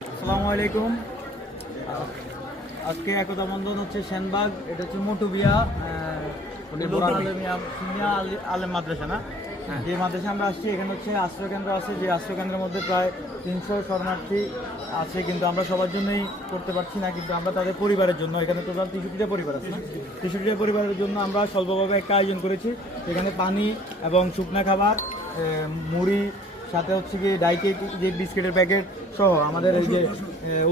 আসসালামু আলাইকুম। আজকে একতা বন্ধন হচ্ছে সেনবাগ এটা হচ্ছে মোটুবিয়া সিনিয়া আলেম মাদ্রাসা না? যে মাদ্রাসা আমরা আসছি এখানে হচ্ছে আশ্রয় কেন্দ্র আছে যে আশ্রয় কেন্দ্রের মধ্যে প্রায় তিনশো শরণার্থী আছে কিন্তু আমরা সবার জন্যই করতে পারছি না কিন্তু আমরা তাদের পরিবারের জন্য এখানে টোটাল তেষট্টিটা পরিবার আছে তেষট্টিটা পরিবারের জন্য আমরা স্বল্পভাবে একটা আয়োজন করেছি এখানে পানি এবং শুকনা খাবার মুড়ি সাথে হচ্ছে কি ডাইকেট যে বিস্কিটের প্যাকেট সহ আমাদের এই যে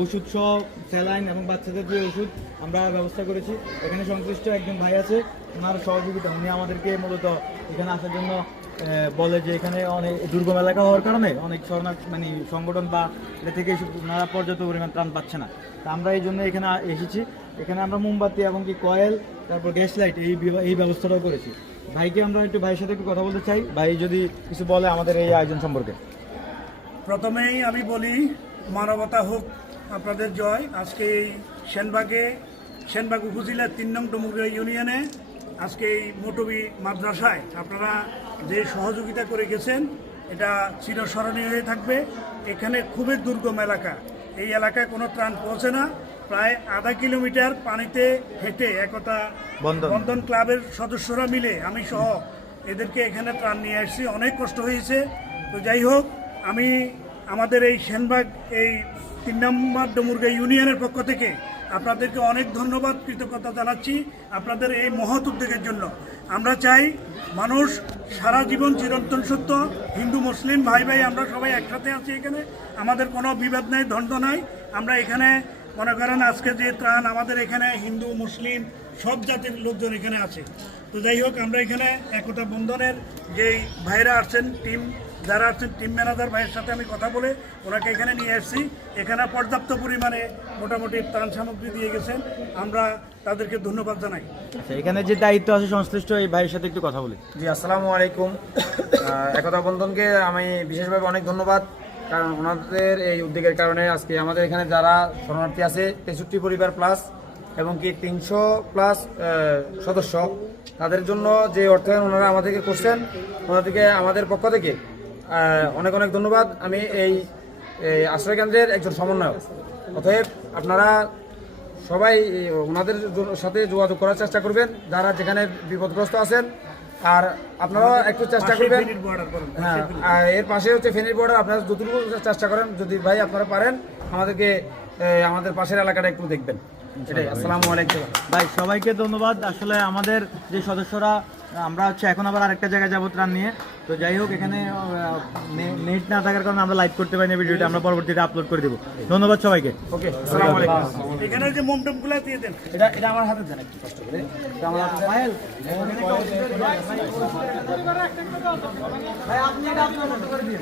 ওষুধ সহ স্যালাইন এবং বাচ্চাদের যে ওষুধ আমরা ব্যবস্থা করেছি। এখানে সংশ্লিষ্ট একজন ভাই আছে, ওনার সহযোগিতা, উনি আমাদেরকে মূলত এখানে আসার জন্য বলে যে এখানে অনেক দুর্গম এলাকা হওয়ার কারণে অনেক শরণার্থ মানে সংগঠন বা এটা থেকে ওনারা পর্যাপ্ত পরিমাণ ত্রাণ পাচ্ছে না। তা আমরা এই জন্য এখানে এসেছি। এখানে আমরা মোমবাতি এবং কি কয়েল, তারপর গ্যাস লাইট এই এই ব্যবস্থাটাও করেছি। ভাইকে আমরা একটু ভাইয়ের সাথে একটু কথা বলতে চাই। ভাই যদি কিছু বলে আমাদের এই আয়োজন সম্পর্কে। প্রথমেই আমি বলি, মানবতা হোক আপনাদের জয়। আজকে এই সেনবাগে, সেনবাগ উপজেলার তিন নং ডুমুরিয়া ইউনিয়নে আজকে এই মোটবি মাদ্রাসায় আপনারা যে সহযোগিতা করে গেছেন, এটা চিরস্মরণীয় হয়ে থাকবে। এখানে খুবই দুর্গম এলাকা। এই এলাকায় কোনো ত্রাণ পৌঁছে না। প্রায় আধা কিলোমিটার পানিতে হেঁটে একতা বন্ধন। ক্লাবের সদস্যরা মিলে আমি সহ এদেরকে এখানে ত্রাণ নিয়ে আসছি। অনেক কষ্ট হয়েছে। তো যাই হোক আমি আমাদের এই সেনবাগ এই তিন নম্বর ডমুরগা ইউনিয়নের পক্ষ থেকে আপনাদেরকে অনেক ধন্যবাদ কৃতজ্ঞতা জানাচ্ছি আপনাদের এই মহৎ উদ্যোগের জন্য। আমরা চাই মানুষ সারা জীবন চিরন্তন সত্য হিন্দু মুসলিম ভাই ভাই আমরা সবাই একসাথে আছি এখানে। আমাদের কোনো বিভেদ নাই দ্বন্দ্ব নাই। আমরা এখানে মনে করেন আজকে যে ত্রাণ আমাদের এখানে হিন্দু মুসলিম সব জাতির লোকজন এখানে আছে। তো যাই হোক আমরা এখানে একতা বন্ধনের যেই ভাইরা আছেন টিম যারা আছেন টিম ম্যানেজার ভাইয়ের সাথে আমি কথা বলে ওনাকে এখানে নিয়ে এসেছি। এখানে পর্যাপ্ত পরিমাণে মোটামুটি ত্রাণ সামগ্রী দিয়ে গেছেন। আমরা তাদেরকে ধন্যবাদ জানাই। আচ্ছা এখানে যে দায়িত্ব আছে সংশ্লিষ্ট এই ভাইয়ের সাথে একটু কথা বলি। জি আসসালামু আলাইকুম। একতা বন্ধনকে আমি বিশেষভাবে অনেক ধন্যবাদ। কারণ ওনাদের এই উদ্যোগের কারণে আজকে আমাদের এখানে যারা শরণার্থী আছে, তেষট্টি পরিবার প্লাস এবং কি তিনশো প্লাস সদস্য, তাদের জন্য যে অর্থায়ন ওনারা আমাদেরকে করছেন, ওনাদেরকে আমাদের পক্ষ থেকে অনেক অনেক ধন্যবাদ। আমি এই এই আশ্রয় কেন্দ্রের একজন সমন্বয়ক। অতএব আপনারা সবাই ওনাদের সাথে যোগাযোগ করার চেষ্টা করবেন, যারা যেখানে বিপদগ্রস্ত আছেন আর আপনারা একটু চেষ্টা করবেন। হ্যাঁ এর পাশে হচ্ছে ফেনীর বর্ডার আপনারা যতটুকু চেষ্টা করেন যদি ভাই আপনারা পারেন আমাদেরকে আমাদের পাশের এলাকাটা একটু দেখবেন। এটাই আসসালামু আলাইকুম। ভাই সবাইকে ধন্যবাদ। আসলে আমাদের যে সদস্যরা আমরা হচ্ছে এখন আবার আরেকটা জায়গায় যাব ত্রাণ নিয়ে। তো যাই হোক এখানে নেট না থাকার কারণে আমরা লাইভ করতে পারি না ভিডিওটা আমরা পরবর্তীতে আপলোড করে দেবো। ধন্যবাদ সবাইকে। ওকে আসসালামু আলাইকুম। এখানে যে মোমটমগুলো দিয়ে দেন, এটা এটা আমার হাতে দেন একটু, কষ্ট করে। এটা আমার হাতে। ভাই, আপনি এটা আপনার মতো করে দিন।